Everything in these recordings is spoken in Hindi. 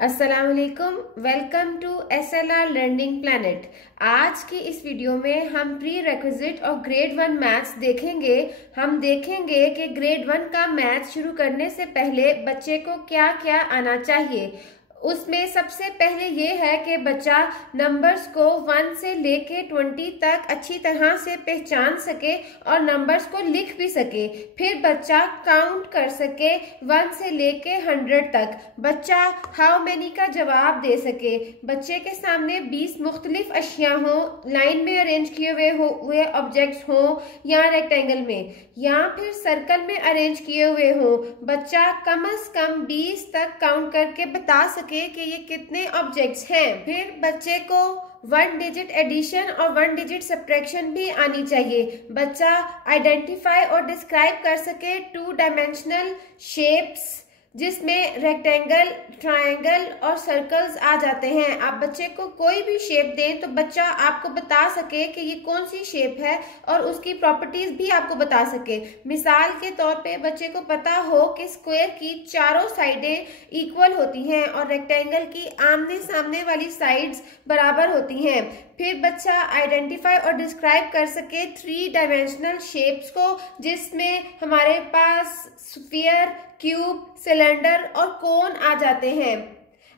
अस्सलाम वालेकुम। Welcome to SLR learning planet. आज की इस वीडियो में हम प्री रिक्विजिट और ग्रेड 1 मैथ्स देखेंगे। हम देखेंगे कि ग्रेड 1 का मैथ्स शुरू करने से पहले बच्चे को क्या क्या आना चाहिए। उसमें सबसे पहले ये है कि बच्चा नंबर्स को 1 से लेके 20 तक अच्छी तरह से पहचान सके और नंबर्स को लिख भी सके। फिर बच्चा काउंट कर सके 1 से लेके 100 तक। बच्चा हाउ मैनी का जवाब दे सके। बच्चे के सामने 20 मुख्तलिफ अशिया हो, लाइन में अरेंज किए हुए ऑब्जेक्ट्स हो या रेक्टेंगल में या फिर सर्कल में अरेंज किए हुए हो। बच्चा कम से कम 20 तक काउंट करके बता सके कि ये कितने ऑब्जेक्ट्स हैं। फिर बच्चे को 1 डिजिट एडिशन और 1 डिजिट सब्ट्रैक्शन भी आनी चाहिए। बच्चा आइडेंटिफाई और डिस्क्राइब कर सके 2 डायमेंशनल शेप्स जिसमें रेक्टेंगल, ट्रायंगल और सर्कल्स आ जाते हैं। आप बच्चे को कोई भी शेप दें तो बच्चा आपको बता सके कि ये कौन सी शेप है और उसकी प्रॉपर्टीज भी आपको बता सके। मिसाल के तौर पे बच्चे को पता हो कि स्क्वायर की चारों साइडें इक्वल होती हैं और रेक्टेंगल की आमने सामने वाली साइड्स बराबर होती हैं। फिर बच्चा आइडेंटिफाई और डिस्क्राइब कर सके 3 डायमेंशनल शेप्स को जिसमें हमारे पास स्फीयर, क्यूब, सिलेंडर और कोन आ जाते हैं।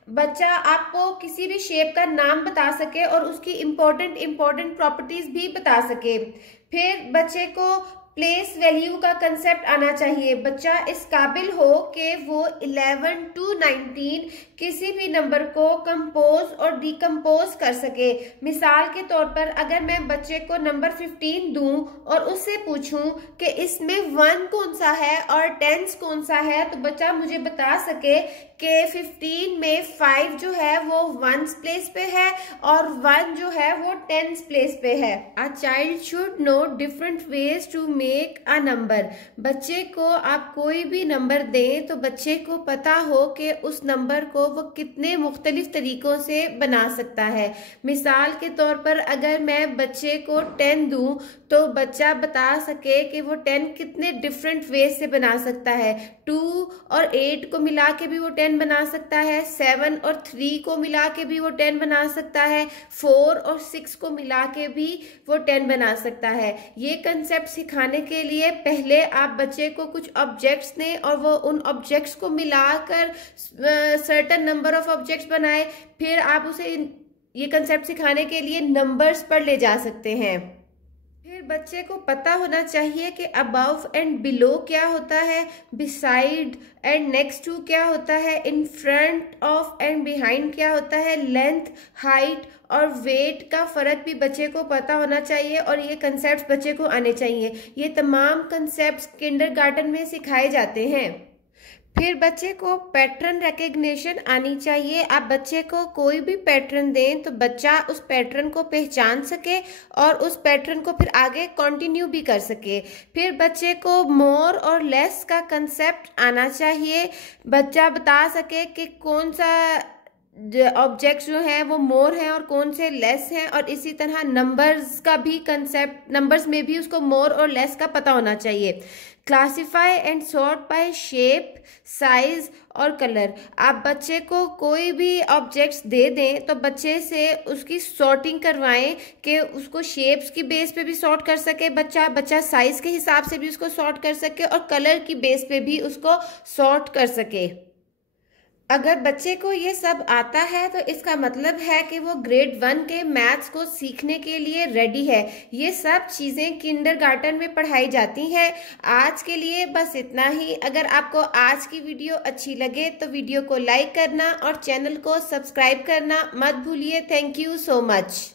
बच्चा आपको किसी भी शेप का नाम बता सके और उसकी इम्पोर्टेंट प्रॉपर्टीज भी बता सके। फिर बच्चे को प्लेस वैल्यू का कंसेप्ट आना चाहिए। बच्चा इस काबिल हो कि वो 11 to 19 किसी भी नंबर को कंपोज और डिकम्पोज कर सके। मिसाल के तौर पर अगर मैं बच्चे को नंबर 15 दूं और उससे पूछूं कि इसमें 1 कौन सा है और 10 कौन सा है तो बच्चा मुझे बता सके कि 15 में 5 जो है वो 1's प्लेस पे है और 1 जो है वो 10's प्लेस पे है। A child should know different ways to make a number। बच्चे को आप कोई भी नंबर दें तो बच्चे को पता हो कि उस नंबर को वो कितने मुख्तलिफ तरीकों से बना सकता है। मिसाल के तौर पर अगर मैं बच्चे को 10 दूं तो बच्चा बता सके कि वो 10 कितने डिफरेंट वे से बना सकता है। 2 और 8 को मिला के भी वो 10 बना सकता है, 7 और 3 को मिला के भी वो 10 बना सकता है, 4 और 6 को मिला के भी वो 10 बना सकता है। ये कंसेप्ट सिखाने के लिए पहले आप बच्चे को कुछ ऑब्जेक्ट्स दें और वो उन ऑब्जेक्ट्स को मिलाकर सर्टेन नंबर ऑफ ऑब्जेक्ट्स बनाए। फिर आप उसे ये कंसेप्ट सिखाने के लिए नंबर्स पर ले जा सकते हैं। फिर बच्चे को पता होना चाहिए कि अबव एंड बिलो क्या होता है, बिसाइड एंड नेक्स्ट टू क्या होता है, in front of and behind क्या होता है, लेंथ, हाइट और वेट का फर्क भी बच्चे को पता होना चाहिए और ये कंसेप्ट बच्चे को आने चाहिए। ये तमाम कंसेप्ट किंडरगार्टन में सिखाए जाते हैं। फिर बच्चे को पैटर्न रिकग्निशन आनी चाहिए। आप बच्चे को कोई भी पैटर्न दें तो बच्चा उस पैटर्न को पहचान सके और उस पैटर्न को फिर आगे कंटिन्यू भी कर सके। फिर बच्चे को मोर और लेस का कंसेप्ट आना चाहिए। बच्चा बता सके कि कौन सा ऑब्जेक्ट्स जो है वो मोर है और कौन से लेस हैं और इसी तरह नंबर्स का भी कंसेप्ट, नंबर्स में भी उसको मोर और लेस का पता होना चाहिए। Classify and sort by shape, size और कलर। आप बच्चे को कोई भी ऑब्जेक्ट्स दे दें तो बच्चे से उसकी सॉर्टिंग करवाएं कि उसको शेप्स की बेस पे भी सॉर्ट कर सके बच्चा साइज के हिसाब से भी उसको सॉर्ट कर सके और कलर की बेस पे भी उसको सॉर्ट कर सके। अगर बच्चे को ये सब आता है तो इसका मतलब है कि वो ग्रेड 1 के मैथ्स को सीखने के लिए रेडी है। ये सब चीज़ें किंडरगार्टन में पढ़ाई जाती हैं। आज के लिए बस इतना ही। अगर आपको आज की वीडियो अच्छी लगे तो वीडियो को लाइक करना और चैनल को सब्सक्राइब करना मत भूलिए। Thank you so much.